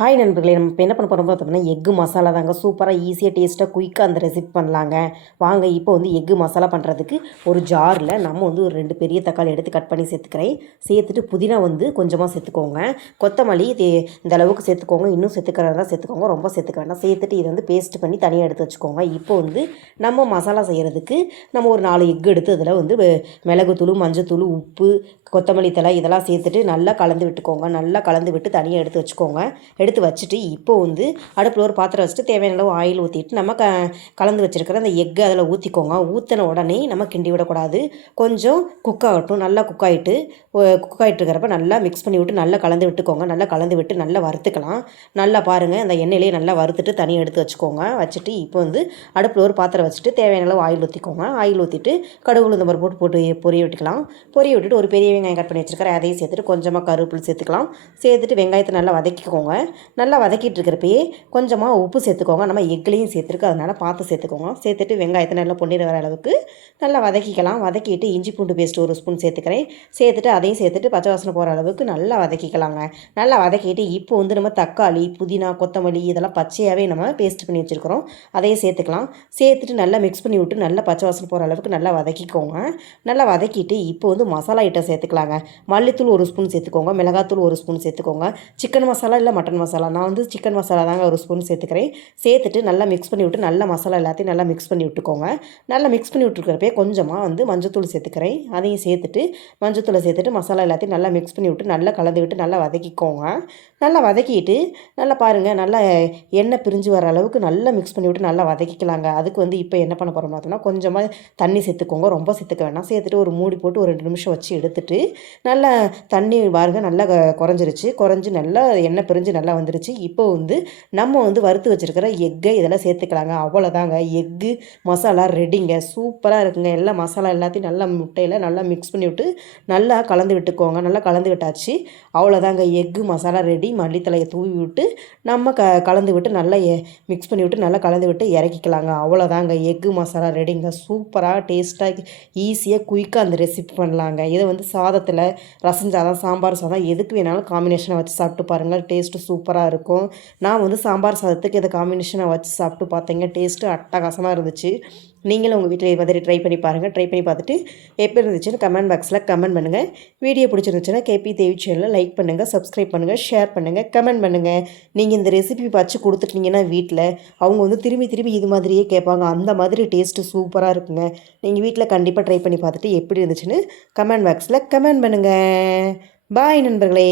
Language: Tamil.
ஹாய் நண்பர்களே, நம்ம இப்போ என்ன பண்ண போகிறோம் பார்த்தோம்னா எக்கு மசாலா தாங்க. சூப்பராக ஈஸியாக டேஸ்ட்டாக குயிக்காக அந்த ரெசிபி பண்ணலாங்க. வாங்க இப்போ வந்து எக்கு மசாலா பண்ணுறதுக்கு ஒரு ஜாரில் நம்ம வந்து ஒரு 2 பெரிய தக்காளி எடுத்து கட் பண்ணி சேர்த்துக்கிறேன். சேர்த்துட்டு புதினா வந்து கொஞ்சமாக சேர்த்துக்கோங்க. கொத்தமல்லி இந்த அளவுக்கு சேர்த்துக்கோங்க. இன்னும் சேர்த்துக்கிறதா சேர்த்துக்கோங்க, ரொம்ப சேர்த்துக்க வேண்டாம். சேர்த்துட்டு இதை வந்து பேஸ்ட் பண்ணி தனியாக எடுத்து வச்சுக்கோங்க. இப்போ வந்து நம்ம மசாலா செய்கிறதுக்கு நம்ம ஒரு 4 எக்கு எடுத்து அதில் வந்து மிளகுத்தூள், மஞ்சத்தூள், உப்பு, கொத்தமல்லி தழை இதெல்லாம் சேர்த்துட்டு நல்லா கலந்து விட்டுக்கோங்க. நல்லா கலந்து விட்டு தனியாக எடுத்து வச்சுக்கோங்க. எடுத்து வச்சுட்டு இப்போ வந்து அடுப்பில் ஒரு பாத்திரம் வச்சுட்டு தேவையான அளவு ஆயில் ஊற்றிட்டு நம்ம கலந்து வச்சுருக்கிற அந்த எக்கை அதில் ஊற்றிக்கோங்க. ஊற்றின உடனே நம்ம கிண்டி விடக்கூடாது. கொஞ்சம் குக் ஆகட்டும். நல்லா குக் ஆகிட்டு இருக்கிறப்ப நல்லா மிக்ஸ் பண்ணி விட்டு நல்லா கலந்து விட்டுக்கோங்க. நல்லா கலந்து விட்டு நல்லா வறுத்துக்கலாம். நல்லா பாருங்கள், அந்த எண்ணெயிலே நல்லா வறுத்துட்டு தனியாக எடுத்து வச்சுக்கோங்க. வச்சுட்டு இப்போ வந்து அடுப்பில் ஒரு பாத்திரம் வச்சுட்டு தேவையான அளவு ஆயில் ஊற்றிக்கோங்க. ஆயில் ஊற்றிட்டு கடுகு உளுந்தம் பருப்பு போட்டு பொரிய விட்டுக்கலாம். பொரிய விட்டுட்டு ஒரு பெரிய வெங்காயம் கட் பண்ணி வச்சுருக்கிறேன், அதையும் சேர்த்துட்டு கொஞ்சமாக கருவேப்பிலை சேர்த்துக்கலாம். சேர்த்துட்டு வெங்காயத்தை நல்லா வதக்கிக்கோங்க. நல்லா வதக்கிட்டு இருக்கிறப்பயே கொஞ்சமாக உப்பு சேர்த்துக்கோங்க. நம்ம எக்லேயும் சேர்த்துருக்கு, அதனால் பார்த்து சேர்த்துக்கோங்க. சேர்த்துட்டு வெங்காயத்தை நல்லா பொன்னிற வர அளவுக்கு நல்லா வதக்கிக்கலாம். வதக்கிட்டு இஞ்சி பூண்டு பேஸ்ட் ஒரு ஸ்பூன் சேர்த்துக்கிறேன். சேர்த்துட்டு அதையும் சேர்த்துட்டு பச்சை வாசனை போகிற அளவுக்கு நல்லா வதக்கிக்கலாங்க. நல்லா வதக்கிட்டு இப்போ வந்து நம்ம தக்காளி, புதினா, கொத்தமல்லி இதெல்லாம் பச்சையாகவே நம்ம பேஸ்ட் பண்ணி வச்சுருக்கிறோம், அதையும் சேர்த்துக்கலாம். சேர்த்துட்டு நல்லா மிக்ஸ் பண்ணி விட்டு நல்லா பச்சை வாசனை போகிற அளவுக்கு நல்லா வதக்கிக்கோங்க. நல்லா வதக்கிட்டு இப்போ வந்து மசாலா ஐட்டம் சேர்த்துக்கலாங்க. மல்லித்தூள் ஒரு ஸ்பூன் சேர்த்துக்கோங்க. மிளகாத்தூள் ஒரு ஸ்பூன் சேர்த்துக்கோங்க. சிக்கன் மசாலா இல்லை மட்டன் மசாலா, நான் வந்து சிக்கன் மசாலா தாங்க ஒரு ஸ்பூன் சேர்த்துக்கிறேன். சேர்த்துட்டு நல்லா மிக்ஸ் பண்ணி விட்டு நல்லா மசாலா எல்லாத்தையும் நல்லா மிக்ஸ் பண்ணி விட்டுக்கோங்க. நல்லா மிக்ஸ் பண்ணி விட்டுருக்கிறப்பே கொஞ்சமாக வந்து மஞ்சத்தூள் சேர்த்துக்கிறேன். அதையும் சேர்த்துட்டு மஞ்சத்தூளை சேர்த்துட்டு மசாலா எல்லாத்தையும் நல்லா மிக்ஸ் பண்ணி விட்டு நல்லா கலந்து விட்டு நல்லா வதக்கிக்கோங்க. நல்லா வதக்கிட்டு நல்லா பாருங்கள், நல்லா எண்ணெய் பிரிஞ்சு வர அளவுக்கு நல்லா மிக்ஸ் பண்ணி விட்டு நல்லா வதக்கிக்கலாங்க. அதுக்கு வந்து இப்போ என்ன பண்ண போகிறோம் பார்த்தோம்னா கொஞ்சமாக தண்ணி சேர்த்துக்கோங்க, ரொம்ப சேர்த்துக்க வேண்டாம். சேர்த்துட்டு ஒரு மூடி போட்டு ஒரு 2 நிமிஷம் வச்சு எடுத்துட்டு நல்லா தண்ணி பாருங்கள் நல்லா குறைஞ்சிருச்சு. குறைஞ்சி நல்லா எண்ணெய் பிரிஞ்சு நல்லா வந்துருச்சு. இப்போ வந்து நம்ம வந்து வறுத்து வச்சுருக்கிற எக்கை இதெல்லாம் சேர்த்துக்கலாங்க. அவ்வளோதாங்க, எக்கு மசாலா ரெடிங்க. சூப்பராக இருக்குங்க. எல்லா மசாலா எல்லாத்தையும் நல்லா முட்டையில் நல்லா மிக்ஸ் பண்ணி விட்டு நல்லா கலந்து விட்டுக்கோங்க. நல்லா கலந்து விட்டாச்சு. அவ்வளோதாங்க, எக்கு மசாலா ரெடி. மல்லித்தலையை தூவி விட்டு நம்ம கலந்து விட்டு நல்லா மிக்ஸ் பண்ணி விட்டு நல்லா கலந்து விட்டு இறக்கிக்கலாங்க. அவ்வளோதாங்க, எக்கு மசாலா ரெடிங்க. சூப்பராக டேஸ்ட்டாக ஈஸியாக குயிக்காக அந்த ரெசிபி பண்ணலாங்க. இதை வந்து சாதத்தில், ரசம் சாதம், சாம்பார் சாதம் எதுக்கு வேணாலும் காம்பினேஷனாக வச்சு சாப்பிட்டு பாருங்கள், டேஸ்ட்டு சூப்பராக இருக்கும். நான் வந்து சாம்பார் சாதத்துக்கு இதை காம்பினேஷனாக வச்சு சாப்பிட்டு பார்த்தேங்க, டேஸ்ட்டு அட்டகாசமாக இருந்துச்சு. நீங்களும் உங்கள் வீட்டில் இது மாதிரி ட்ரை பண்ணி பாருங்கள். ட்ரை பண்ணி பார்த்துட்டு எப்படி இருந்துச்சுன்னு கமெண்ட் பாக்ஸில் கமெண்ட் பண்ணுங்கள். வீடியோ பிடிச்சிருந்துச்சுன்னா கேபி தேவி சேனலை லைக் பண்ணுங்கள், சப்ஸ்கிரைப் பண்ணுங்கள், ஷேர் பண்ணுங்கள், கமெண்ட் பண்ணுங்கள். நீங்கள் இந்த ரெசிபி வச்சு கொடுத்துட்டீங்கன்னா வீட்டில் அவங்க வந்து திரும்பி திரும்பி இது மாதிரியே கேட்பாங்க. அந்த மாதிரி டேஸ்ட்டு சூப்பராக இருக்குங்க. நீங்கள் வீட்டில் கண்டிப்பாக ட்ரை பண்ணி பார்த்துட்டு எப்படி இருந்துச்சுன்னு கமெண்ட் பாக்ஸில் கமெண்ட் பண்ணுங்கள். பாய் நண்பர்களே.